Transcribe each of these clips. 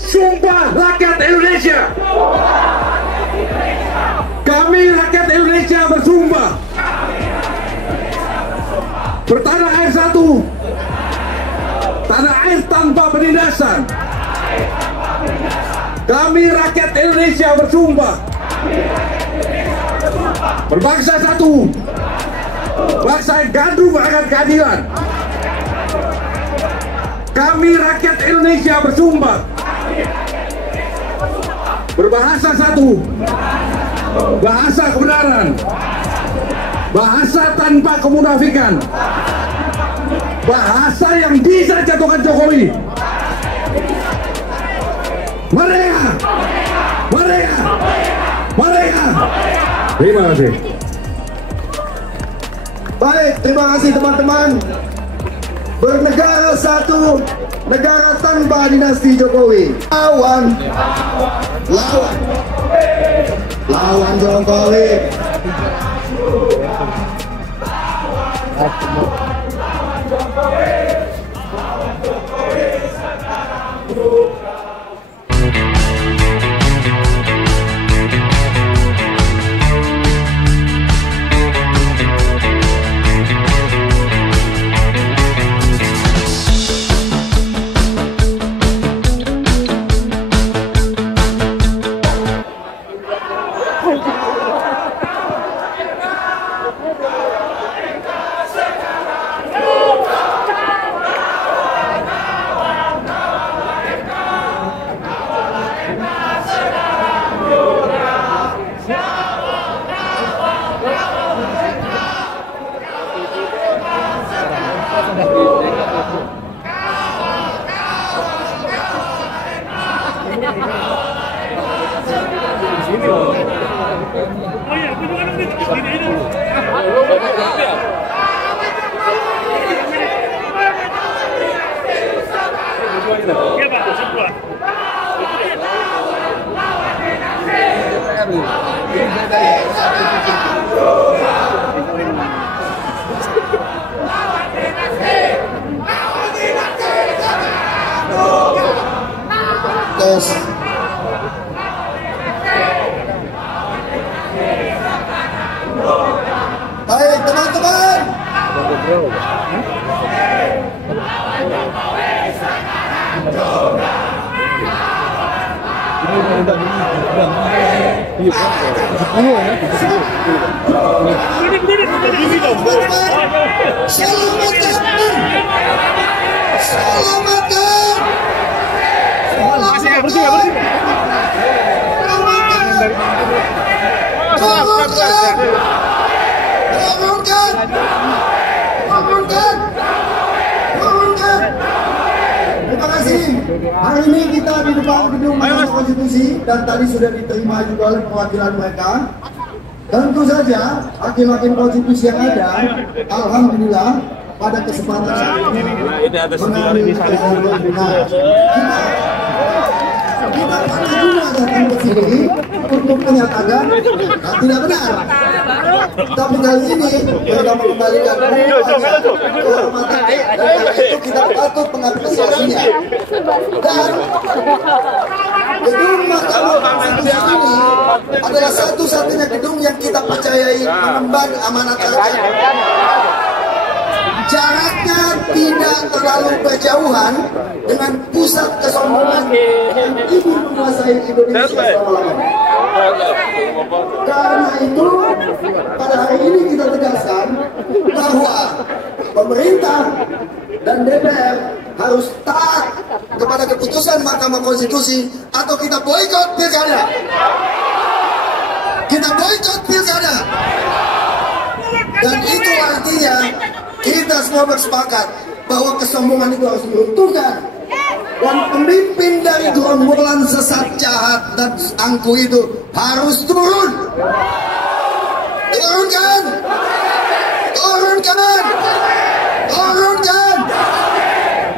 Sumpah rakyat Indonesia. Kami rakyat Indonesia bersumpah bertanah air satu, tanah air tanpa penindasan. Kami rakyat Indonesia bersumpah berbangsa satu, bangsa yang gandrung akan keadilan. Kami rakyat Indonesia bersumpah berbahasa satu, bahasa kebenaran, bahasa tanpa kemunafikan, bahasa yang bisa jatuhkan Jokowi. Merdeka! Merdeka! Merdeka! Terima kasih. Baik, terima kasih teman-teman. Bernegara satu, negara tanpa dinasti Jokowi. Lawan Jokowi. Baik teman-teman. Terima kasih. Hari ini kita di depan gedung Mahkamah Konstitusi dan tadi sudah diterima juga oleh perwakilan mereka. Tentu saja hakim-hakim konstitusi yang ada, alhamdulillah pada kesempatan saat ini mengambil kesimpulan benar. Kita pernah juga datang ke sini untuk menyatakan tidak benar. Tapi kali ini mereka mengembalikan kehormatan dan karena itu kita patut mengapresiasinya. Dan gedung Mahkamah Konstitusi ini adalah satu-satunya gedung yang kita percayai mengemban amanat rakyat. Jaraknya tidak terlalu berjauhan dengan pusat kesombongan yang ingin menguasai Indonesia selama-lamanya. Karena itu, pada hari ini kita tegaskan bahwa pemerintah dan DPR harus taat kepada keputusan Mahkamah Konstitusi atau kita boikot pilkada. Kita boikot pilkada. Dan itu artinya kita semua bersepakat bahwa kesombongan itu harus diruntuhkan. Dan pemimpin dari gerombolan sesat, jahat, dan angkuh itu harus turun. Turunkan! Turunkan! Turunkan!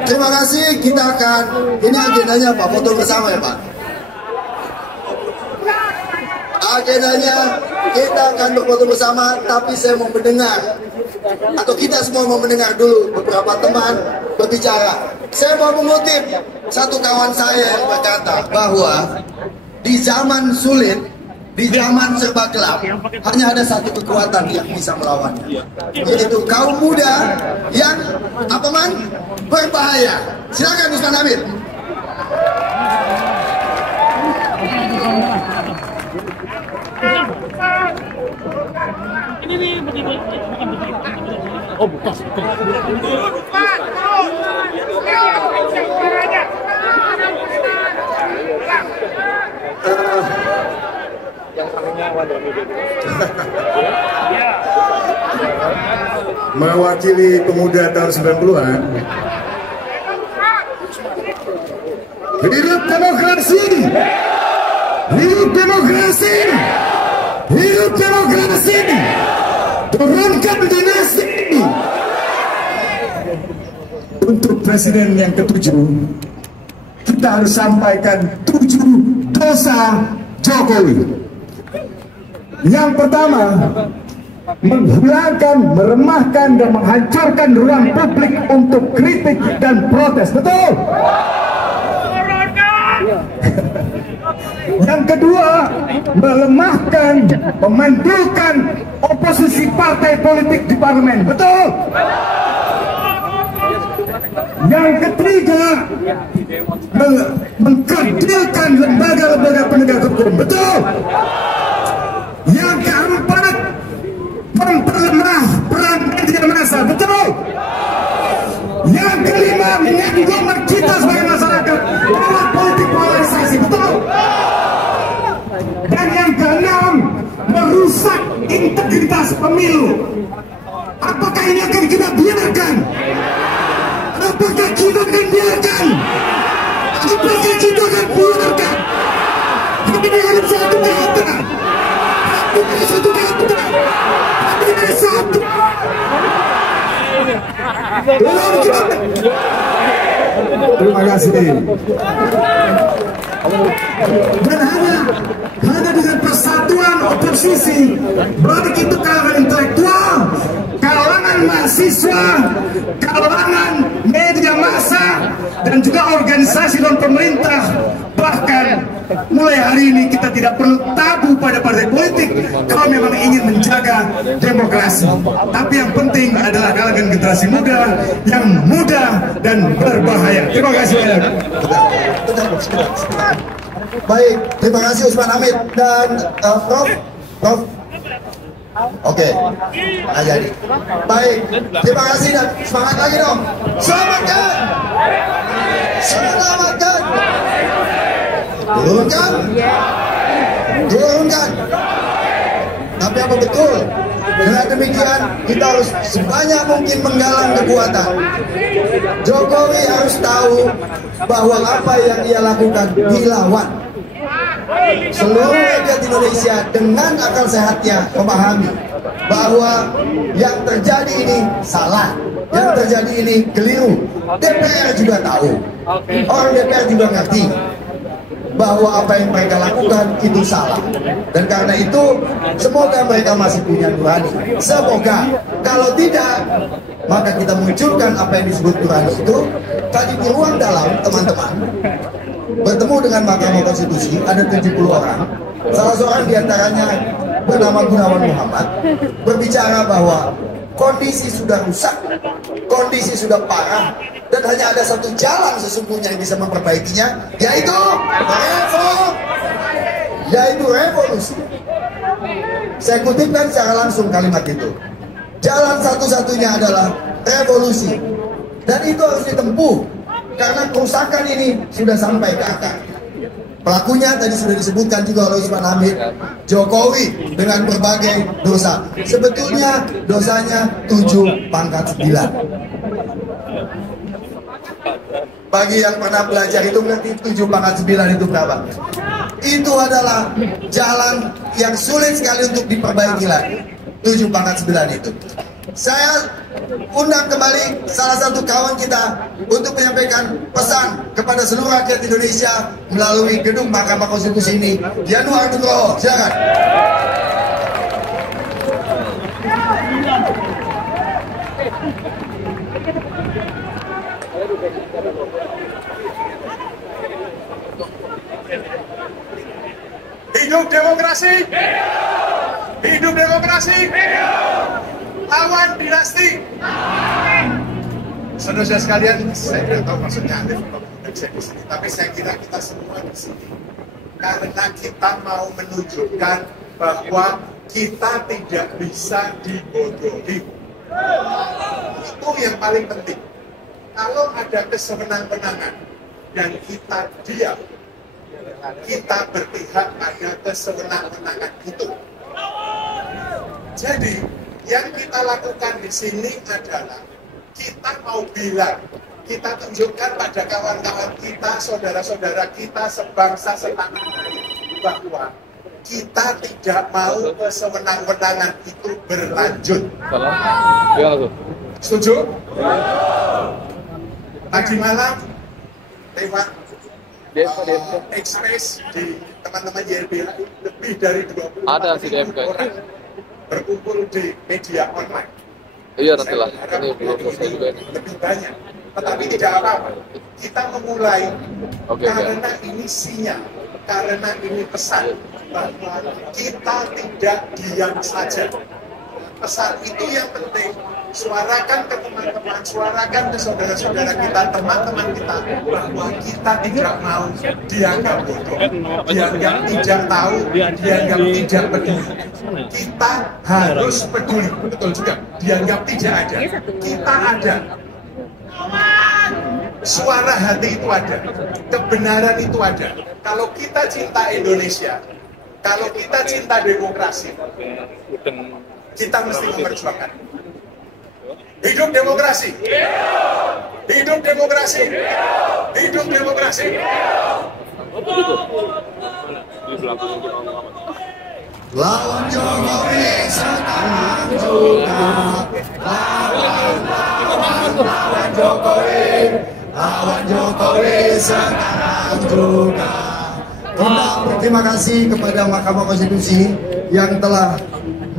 Terima kasih, kita akan, ini agendanya Pak, foto bersama ya Pak. Agendanya kita akan berfoto bersama, tapi saya mau mendengar, atau kita semua mau mendengar dulu beberapa teman berbicara. Saya mau mengutip satu kawan saya yang berkata bahwa di zaman sulit, di zaman serba gelap, hanya ada satu kekuatan yang bisa melawannya, yaitu kaum muda yang apa man? Berbahaya. Silakan Usman Hamid. Ini nih bukan. Oh bukan. Mewakili pemuda tahun 90-an. Hidup demokrasi! Hidup demokrasi! Hidup demokrasi! Turunkan dinasti! Untuk presiden yang ke-7, kita harus sampaikan 7 dosa Jokowi. Yang pertama, menghilangkan, meremahkan, dan menghancurkan ruang publik untuk kritik dan protes. Betul? Yang kedua, melemahkan, memandulkan oposisi partai politik di parlemen. Betul? Yang ketiga, mengkerdilkan lembaga-lembaga penegak hukum. Betul? Yang keempat, memperlemah peran media massa. Betul? Yang kelima, menyinggung kita sebagai masyarakat lewat politik polarisasi. Betul? Dan yang keenam, merusak integritas pemilu. Apakah ini akan kita biarkan? Apakah kita akan biarkan? Apakah kita akan biarkan? Ini harus satu kata. Ini satu kata. Ini satu. Terima kasih. Dan hanya dengan persatuan oposisi, baik itu kalangan intelektual, kalangan mahasiswa, kalangan media massa, dan juga organisasi non pemerintah, bahkan mulai hari ini kita tidak perlu tabu pada partai politik kalau memang ingin menjaga demokrasi. Tapi yang penting adalah kalangan generasi muda yang muda dan berbahaya. Terima kasih banyak. Baik, terima kasih Usman Hamid dan Prof. Oke, nggak jadi. Baik, terima kasih dan semangat lagi dong. Selamatkan, selamatkan. Turunkan, turunkan. Tapi apa betul? Dengan demikian kita harus sebanyak mungkin menggalang kekuatan. Jokowi harus tahu bahwa apa yang ia lakukan dilawan. Seluruh rakyat Indonesia dengan akal sehatnya memahami bahwa yang terjadi ini salah, yang terjadi ini keliru. DPR juga tahu, orang DPR juga ngerti bahwa apa yang mereka lakukan itu salah. Dan karena itu semoga mereka masih punya nurani. Semoga, kalau tidak maka kita munculkan apa yang disebut nurani itu. Tadi di ruang dalam teman-teman bertemu dengan Mahkamah Konstitusi, ada 70 orang. Salah seorang diantaranya bernama Gunawan Muhammad berbicara bahwa kondisi sudah rusak, kondisi sudah parah, dan hanya ada satu jalan sesungguhnya yang bisa memperbaikinya, yaitu revolusi. Saya kutipkan secara langsung kalimat itu. Jalan satu-satunya adalah revolusi, dan itu harus ditempuh karena kerusakan ini sudah sampai ke akar. Pelakunya tadi sudah disebutkan juga oleh Usman Hamid, Jokowi dengan berbagai dosa. Sebetulnya dosanya 7 pangkat 9. Bagi yang pernah belajar itu ngerti 7 pangkat 9 itu berapa? Itu adalah jalan yang sulit sekali untuk diperbaiki lagi. 7 pangkat 9 itu. Saya undang kembali salah satu kawan kita untuk menyampaikan pesan kepada seluruh rakyat Indonesia melalui gedung Mahkamah Konstitusi ini. Yanuar Nugroho, silakan. Hidup demokrasi! Hidup demokrasi! Lawan dinasti! Saudara sekalian, saya tidak tahu maksudnya Anda di sini, tapi saya kira kita semua di sini karena kita mau menunjukkan bahwa kita tidak bisa dibodohi. Itu yang paling penting. Kalau ada kesewenang-wenangan dan kita diam, kita berpihak pada kesewenang-wenangan itu. Jadi, yang kita lakukan di sini adalah kita mau bilang, kita tunjukkan pada kawan-kawan kita, saudara-saudara kita, sebangsa setanah air, bahwa kita tidak mau kesewenang-wenangan itu berlanjut. Setuju? Tadi malam lewat Express di teman-teman YLBH lebih dari 20 orang berkumpul di media online. Iya, nanti lah. Ini belum selesai juga. Lebih banyak, tetapi tidak apa-apa. Kita memulai karena ini sinyal, karena ini pesan bahwa kita tidak diam saja. Pesan itu yang penting. Suarakan ke teman-teman, suarakan ke saudara-saudara kita, teman-teman kita, bahwa kita tidak mau dianggap bodoh, dianggap tidak tahu, dianggap tidak peduli. Kita harus peduli, betul juga. Dianggap tidak ada, kita ada. Suara hati itu ada, kebenaran itu ada. Kalau kita cinta Indonesia, kalau kita cinta demokrasi, kita mesti memperjuangkan. Hidup demokrasi! Hidup demokrasi! Hidup demokrasi! Lawan Jokowi sekarang juga. Lawan Jokowi. Lawan Jokowi sekarang juga. Kita berterima kasih kepada Mahkamah Konstitusi yang telah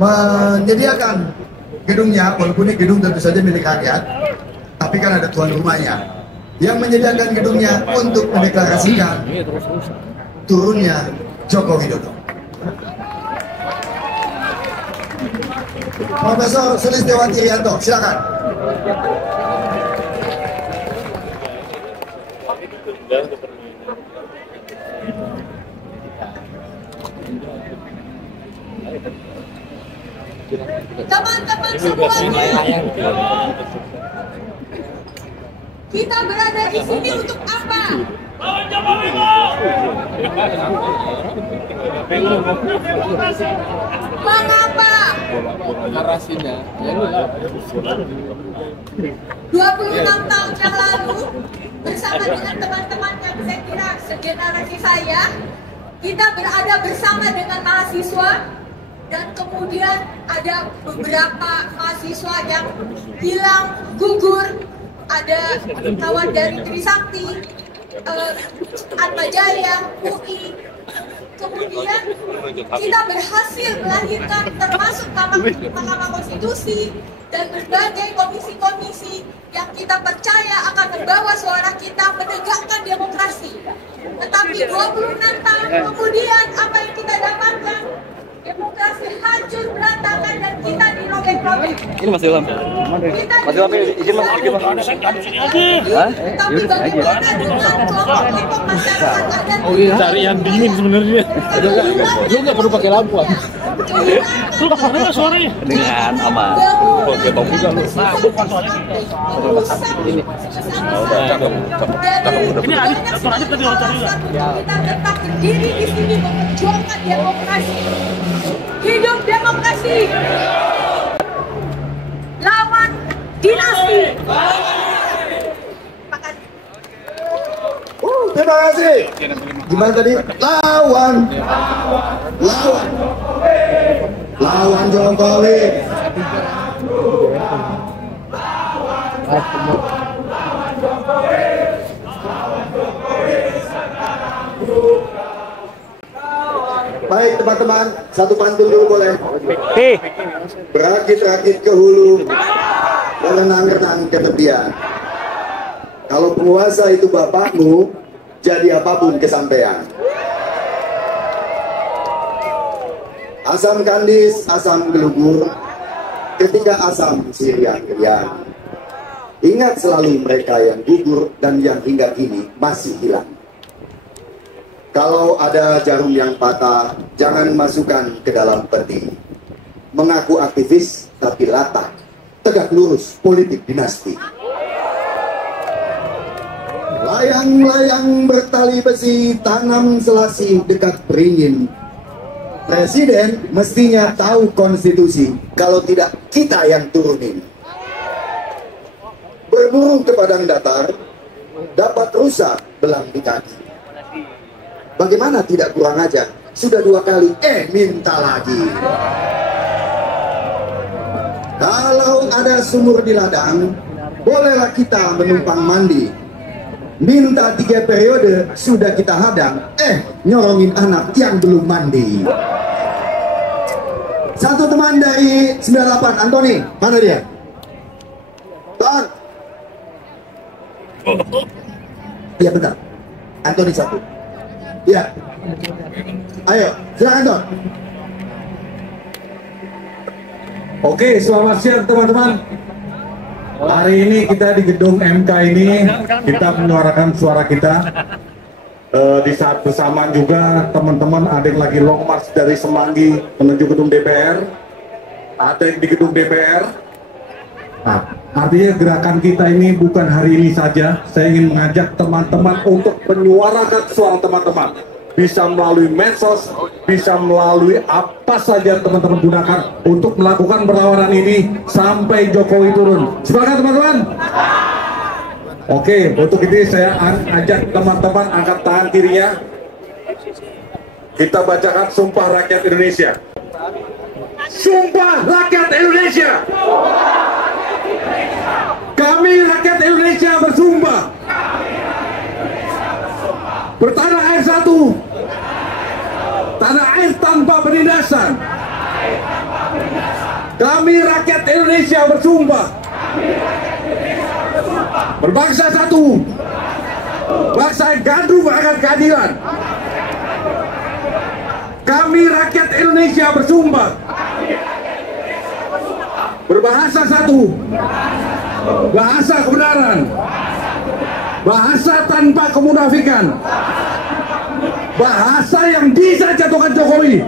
menyediakan gedungnya, walaupun ini gedung tentu saja milik rakyat, tapi kan ada tuan rumahnya yang menyediakan gedungnya untuk mendeklarasikan turunnya Joko Widodo. Profesor Sulistiawati Rianto, silakan. Teman-teman semuanya, kita berada di sini untuk apa? Mengapa? Narasinya 26 tahun yang lalu, bersama dengan teman-teman yang saya kira segenerasi saya, kita berada bersama dengan mahasiswa. Dan kemudian ada beberapa mahasiswa yang hilang, gugur, ada kawan dari Trisakti, Atmajaya, UI. Kemudian kita berhasil melahirkan termasuk Mahkamah Konstitusi dan berbagai komisi-komisi yang kita percaya akan membawa suara kita menegakkan demokrasi. Tetapi 26 tahun kemudian apa yang kita dapatkan? Demokrasi hancur berantakan dan kita dirobek-robek. Ini masih lama. Masih lama, izin masuk sedikit mas. Tapi bagaimana dengan kelompok-kelompok masyarakat adat? Oh iya, cari yang dingin sebenarnya. Lu nggak perlu pakai lampu. Lu keluar suaranya. Dengan aman. Oke, bang juga lu. Ini Adit tadi wawancara juga. Kita tetap berdiri di sini memperjuangkan demokrasi. Hidup demokrasi. Lawan dinasti. Terima kasih. Gimana tadi? Lawan. Lawan Jokowi. Baik teman-teman, satu pantun dulu boleh. Berakit-rakit ke hulu, berenang-renang ke tepian. Kalau penguasa itu bapakmu, jadi apapun kesampaian. Asam Kandis, asam gelugur, ketika asam sirian-rian. Ingat selalu mereka yang gugur dan yang hingga kini masih hilang. Kalau ada jarum yang patah, jangan masukkan ke dalam peti. Mengaku aktivis, tapi latah, tegak lurus politik dinasti. Layang-layang bertali besi, tanam selasih dekat beringin. Presiden mestinya tahu konstitusi, kalau tidak kita yang turunin. Berburu ke padang datar, dapat rusak belang di kaki. Bagaimana tidak kurang ajar? Sudah 2 kali, minta lagi. Kalau ada sumur di ladang, bolehlah kita menumpang mandi. Minta 3 periode, sudah kita hadang, nyorongin anak yang belum mandi. Satu teman dari 98, Antoni, mana dia? Tuan. Iya bentar, Antoni 1. Ya, ayo, silakan Ton. Oke, selamat siang teman-teman. Hari ini kita di gedung MK ini, kita menyuarakan suara kita. Di saat bersamaan juga teman-teman ada yang lagi long march dari Semanggi menuju gedung DPR. Ada yang di gedung DPR. Nah, artinya gerakan kita ini bukan hari ini saja. Saya ingin mengajak teman-teman untuk menyuarakan suara teman-teman. Bisa melalui medsos, bisa melalui apa saja teman-teman gunakan untuk melakukan perlawanan ini sampai Jokowi turun. Semangat teman-teman. Oke, untuk ini saya ajak teman-teman angkat tangan kirinya. Kita bacakan Sumpah Rakyat Indonesia. Sumpah Rakyat Indonesia. Kami rakyat Indonesia bersumpah bertanah air satu, tanah air tanpa penindasan. Kami rakyat Indonesia bersumpah berbangsa satu, bangsa yang gandrung akan keadilan. Kami rakyat Indonesia bersumpah berbahasa satu, bahasa kebenaran, bahasa tanpa kemunafikan, bahasa yang bisa jatuhkan Jokowi.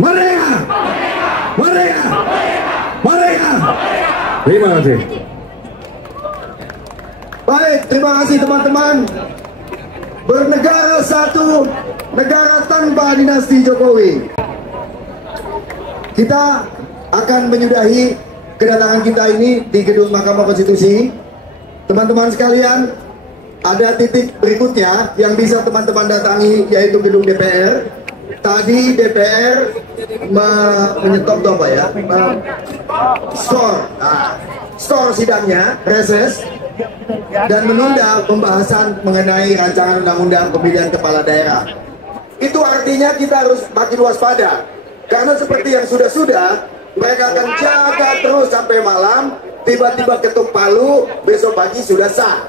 Merdeka! Merdeka! Merdeka! Terima kasih. Baik, terima kasih teman-teman. Bernegara satu, negara tanpa dinasti Jokowi. Kita akan menyudahi kedatangan kita ini di gedung Mahkamah Konstitusi. Teman-teman sekalian, ada titik berikutnya yang bisa teman-teman datangi, yaitu gedung DPR. Tadi DPR menyetop apa ya? Store sidangnya, reses, dan menunda pembahasan mengenai rancangan undang-undang pemilihan kepala daerah. Itu artinya kita harus makin waspada, karena seperti yang sudah-sudah, mereka akan jaga terus sampai malam, tiba-tiba ketuk palu, besok pagi sudah sah.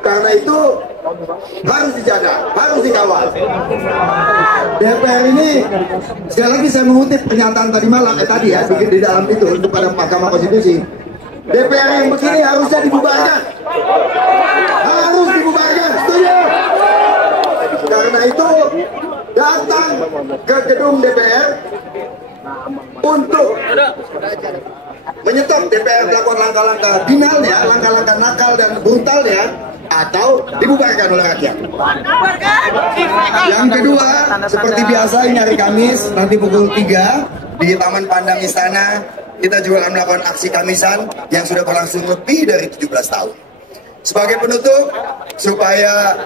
Karena itu harus dijaga, harus dikawal. DPR ini, sekali lagi saya mengutip pernyataan tadi malam, tadi ya, di dalam itu kepada Mahkamah Konstitusi. DPR yang begini harusnya dibubarkan. Harus dibubarkan, setuju? Karena itu datang ke gedung DPR untuk menyetop DPR melakukan langkah-langkah finalnya, langkah-langkah nakal dan brutalnya, atau dibubarkan oleh rakyat. Yang kedua, seperti biasa ini hari Kamis, nanti pukul 3 di Taman Pandang Istana, kita juga akan melakukan aksi Kamisan yang sudah berlangsung lebih dari 17 tahun. Sebagai penutup, supaya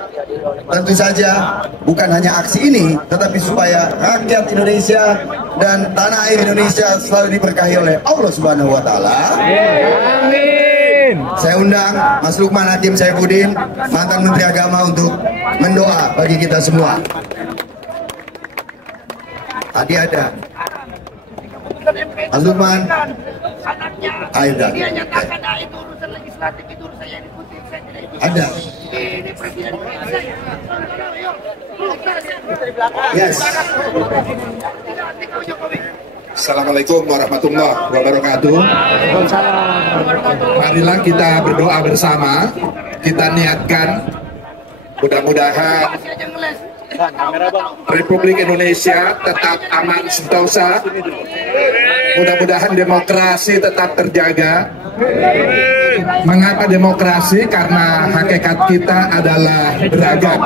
tentu saja bukan hanya aksi ini, tetapi supaya rakyat Indonesia dan tanah air Indonesia selalu diberkahi oleh Allah Subhanahu wa Ta'ala. Amin. Saya undang Mas Lukman Hakim Saifuddin, mantan Menteri Agama, untuk mendoa bagi kita semua. Tadi ada Mas Lukman. Ayo dah. Dia nyatakan itu urusan legislatif, itu urusan yang diputus, saya tidak Ada. Yes. Assalamualaikum warahmatullahi wabarakatuh. Marilah kita berdoa bersama. Kita niatkan mudah-mudahan Republik Indonesia tetap aman sentosa. Mudah-mudahan demokrasi tetap terjaga. Mengapa demokrasi? Karena hakikat kita adalah beragam.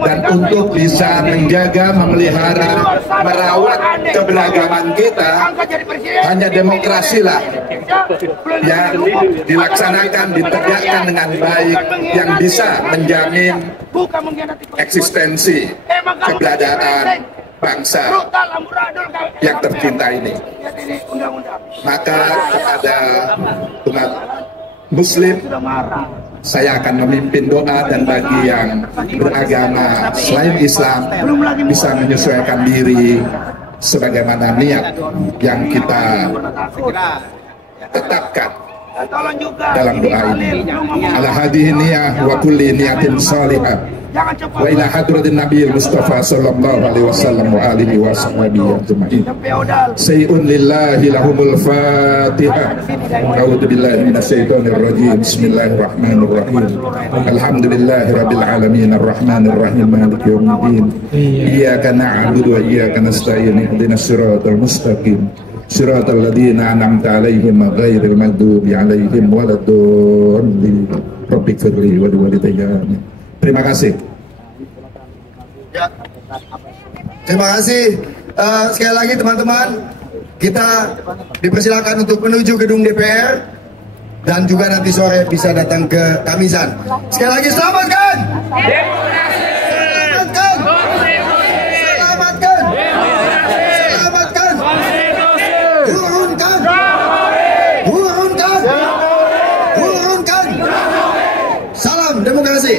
Dan untuk bisa menjaga, memelihara, merawat keberagaman kita, hanya demokrasilah yang dilaksanakan, ditegakkan dengan baik, yang bisa menjamin eksistensi keberadaan bangsa yang tercinta ini. Maka kepada umat Muslim, saya akan memimpin doa, dan bagi yang beragama selain Islam bisa menyesuaikan diri sebagaimana niat yang kita tetapkan dalam doa ini. Ala hadhihi niyah wa kulli niyatin salihah wa ila hadratin nabiyil mustafa sallallahu alaihi wasallam wa alihi wa sahbihi ajma'in. Sayyidun lillahi lahumul fatihah. A'udzu billahi minasyaitonir rajim. Bismillahirrahmanirrahim. Alhamdulillahi rabbil alamin arrahmanir rahim maliki yaumiddin. Iyyaka na'budu wa iyyaka nasta'in. Ihdinas siratal mustaqim. Siratal ladzina an'amta 'alaihim ghairil maghdubi 'alaihim waladdallin. Rabbighfirli wa liwalidayya. Terima kasih. Ya. Terima kasih. Sekali lagi teman-teman, kita dipersilakan untuk menuju gedung DPR dan juga nanti sore bisa datang ke Kamisan. Sekali lagi selamatkan. Selamatkan. Selamatkan. Selamatkan. Turunkan. Turunkan. Turunkan. Salam demokrasi.